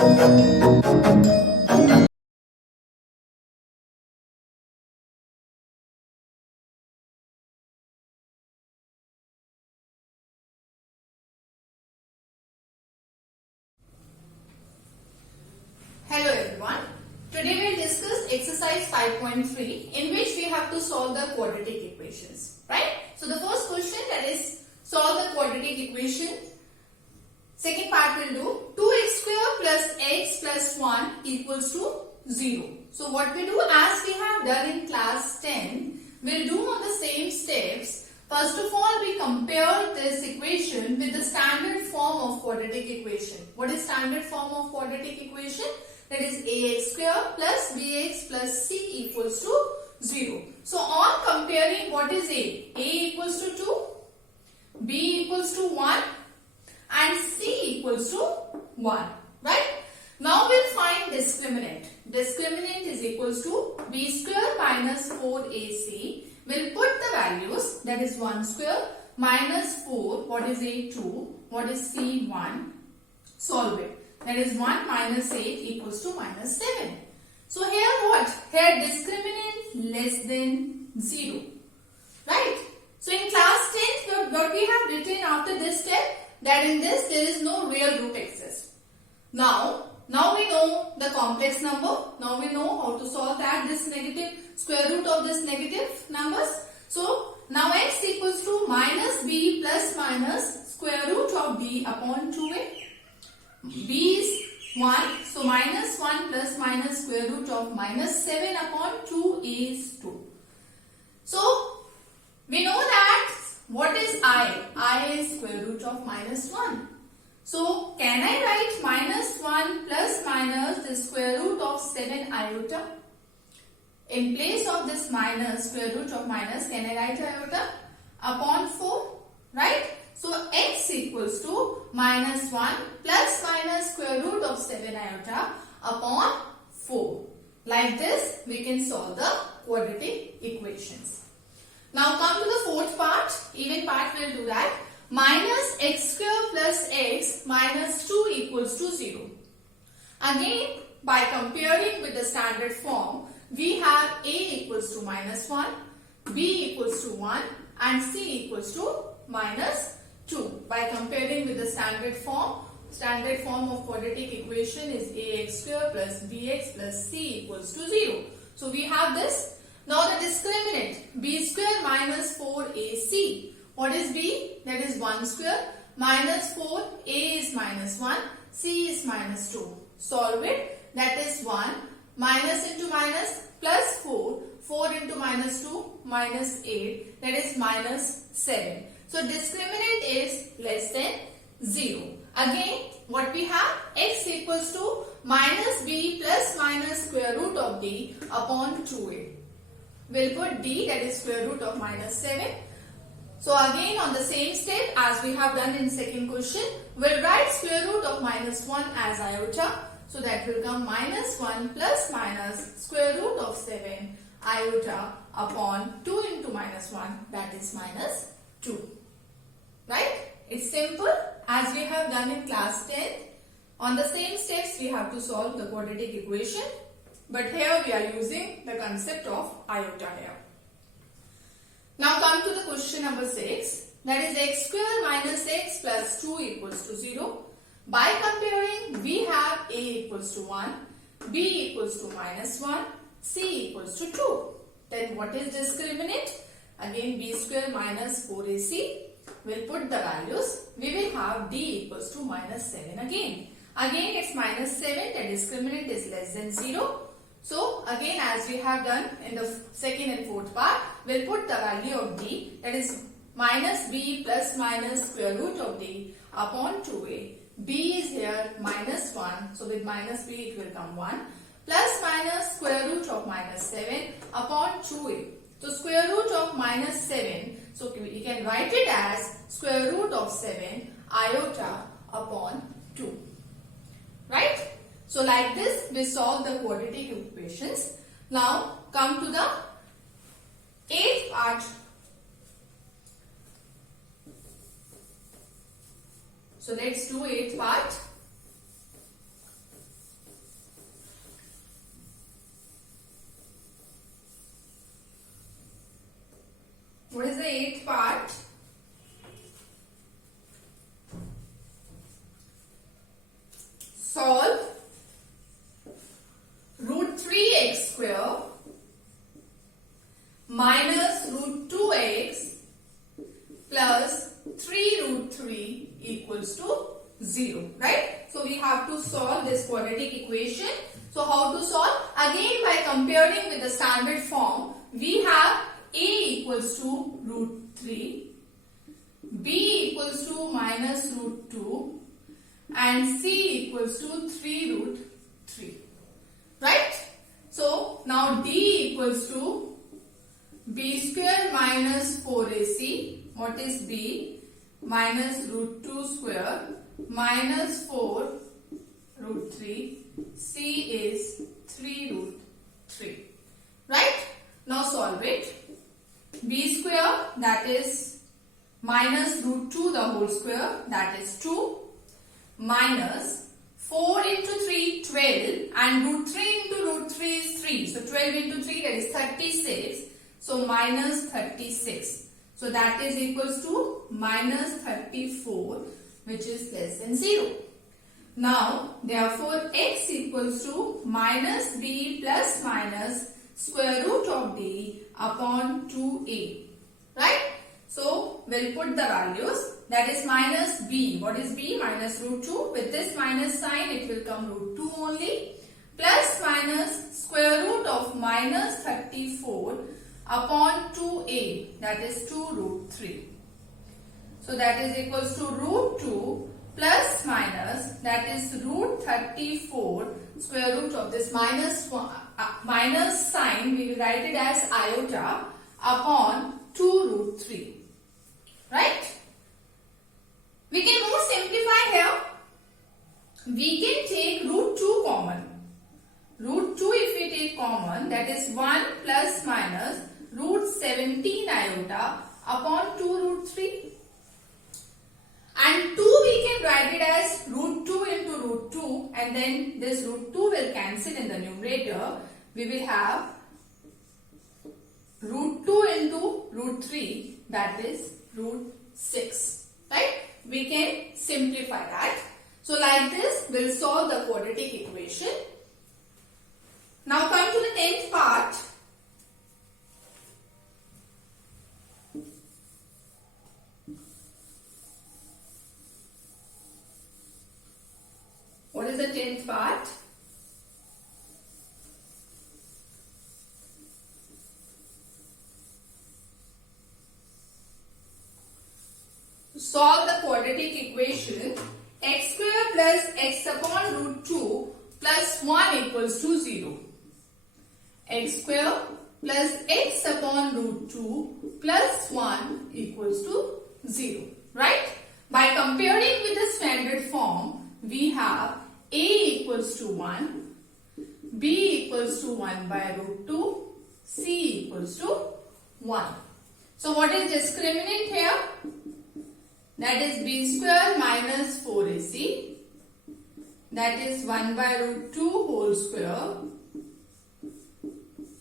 Hello everyone. Today we will discuss exercise 5.3 in which we have to solve the quadratic equations. Right? So the first question, that is solve the quadratic equation. Second part will do 2x square plus x plus 1 equals to 0. So what we do, as we have done in class 10, we will do on the same steps. First of all, we compare this equation with the standard form of quadratic equation. What is standard form of quadratic equation? That is ax square plus bx plus c equals to 0. So on comparing, what is a? A equals to 2, b equals to 1 and c equals to 1. Right? Now we'll find discriminant. Discriminant is equals to b square minus 4ac. We'll put the values, that is 1 square minus 4, what is a? 2, what is c? 1. Solve it. That is 1 minus 8 equals to minus 7. So here what? Here discriminant less than 0. Right? So in class 10, what we have written after this step, that in this there is no real root exists. Now we know the complex number. Now we know how to solve that, this negative square root of this negative numbers. So now x equals to minus b plus minus square root of b upon 2a. b is 1, so minus 1 plus minus square root of minus 7 upon 2 is 2. So we know that what is I? I is square root of minus 1. So can I write minus 1 plus minus the square root of 7 iota? In place of this minus, square root of minus, can I write iota? Upon 4, right? So x equals to minus 1 plus minus square root of 7 iota upon 4. Like this, we can solve the quadratic equations. Now come to the fourth part, even part will do that. Minus x square plus x minus 2 equals to 0. Again, by comparing with the standard form, we have a equals to minus 1, b equals to 1 and c equals to minus 2. By comparing with the standard form of quadratic equation is ax square plus bx plus c equals to 0. So we have this. Now the discriminant, b square minus 4ac. What is b? That is 1 square minus 4, a is minus 1, c is minus 2. Solve it. That is 1 minus into minus plus 4, 4 into minus 2 minus 8, that is minus 7. So discriminant is less than 0. Again, what we have? X equals to minus b plus minus square root of d upon 2a. We'll put d, that is square root of minus 7. So again on the same step as we have done in second question, we'll write square root of minus 1 as iota. So that will come minus 1 plus minus square root of 7 iota upon 2 into minus 1, that is minus 2. Right? It's simple as we have done in class 10. On the same steps we have to solve the quadratic equation. But here we are using the concept of iota here. Now come to the question number 6. That is x square minus x plus 2 equals to 0. By comparing, we have a equals to 1, b equals to minus 1, c equals to 2. Then what is discriminant? Again b square minus 4ac. We'll put the values. We will have d equals to minus 7 again. Again it's minus 7, the discriminant is less than 0. So again as we have done in the second and fourth part, we'll put the value of d, that is minus b plus minus square root of d upon 2a. b is here minus 1, so with minus b it will come 1, plus minus square root of minus 7 upon 2a. So square root of minus 7, so you can write it as square root of 7 iota upon 2. Right? So like this we solve the quadratic equations. Now come to the eighth part. So let's do eighth part. solve root 3x square minus root 2x plus 3 root 3 equals to 0, right? So we have to solve this quadratic equation. So how to solve? Again, by comparing with the standard form, we have a equals to root 3, b equals to minus root 2 and c equals to 3 root 3, right? So now d equals to b square minus 4ac. What is b? Minus root 2 square minus 4 root 3. C is 3 root 3. Right? Now solve it. B square, that is minus root 2 the whole square, that is 2, minus 4 into 3, 12, and root 3 into root 3 is 3. So 12 into 3, that is 36. So minus 36. So that is equals to minus 34, which is less than 0. Now, therefore, x equals to minus b plus minus square root of d upon 2a. Right? So, we'll put the values. That is minus b. What is b? Minus root 2. With this minus sign, it will come root 2 only. Plus minus square root of minus 34 upon 2a. That is 2 root 3. So, that is equals to root 2 plus minus, that is root 34 square root of this minus sign, we will write it as iota upon 2 root 3. Right? We can more simplify here. We can take root 2 common. Root 2 if we take common, that is 1 plus minus root 17 iota upon 2 root 3. And 2 we can write it as root 2 into root 2, and then this root 2 will cancel in the numerator. We will have root 2 into root 3, that is root 6. Right? We can simplify that. So like this, we will solve the quadratic equation. Now come to the 10th part. What is the 10th part? To solve the quadratic equation, x square plus x upon root 2 plus 1 equals to 0. X square plus x upon root 2 plus 1 equals to 0. Right? By comparing with the standard form, we have a equals to 1, b equals to 1 by root 2, c equals to 1. So what is discriminant here? That is b square minus 4ac. That is 1 by root 2 whole square.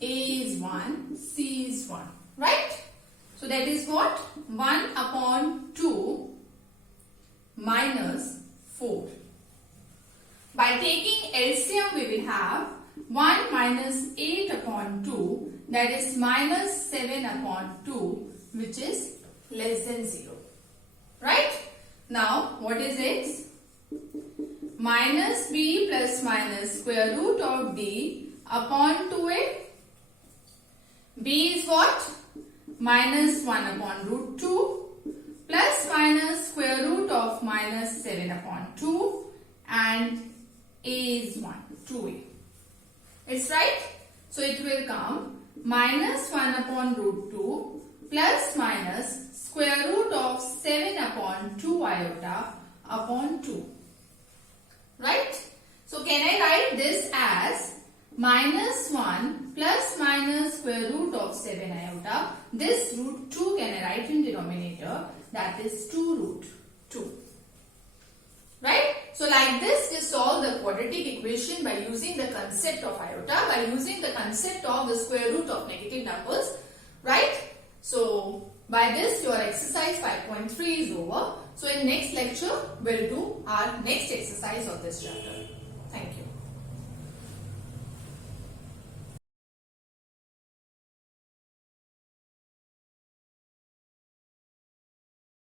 A is 1, c is 1. Right? So that is what? 1 upon 2 minus 4. By taking LCM, we will have 1 minus 8 upon 2, that is minus 7 upon 2, which is less than 0. Right? Now, what is x? Minus b plus minus square root of d upon 2a. B is what? Minus 1 upon root 2 plus minus square root of minus 7 upon 2 and a is 1, 2a. It's right? So it will come minus 1 upon root 2 plus minus square root of 7 upon 2 iota upon 2. Right? So can I write this as minus 1 plus minus square root of 7 iota. This root 2 can I write in denominator, that is 2 root 2. Right? So like this, you solve the quadratic equation by using the concept of iota, by using the concept of the square root of negative numbers. Right? So by this, your exercise 5.3 is over. So in next lecture, we'll do our next exercise of this chapter. Thank you.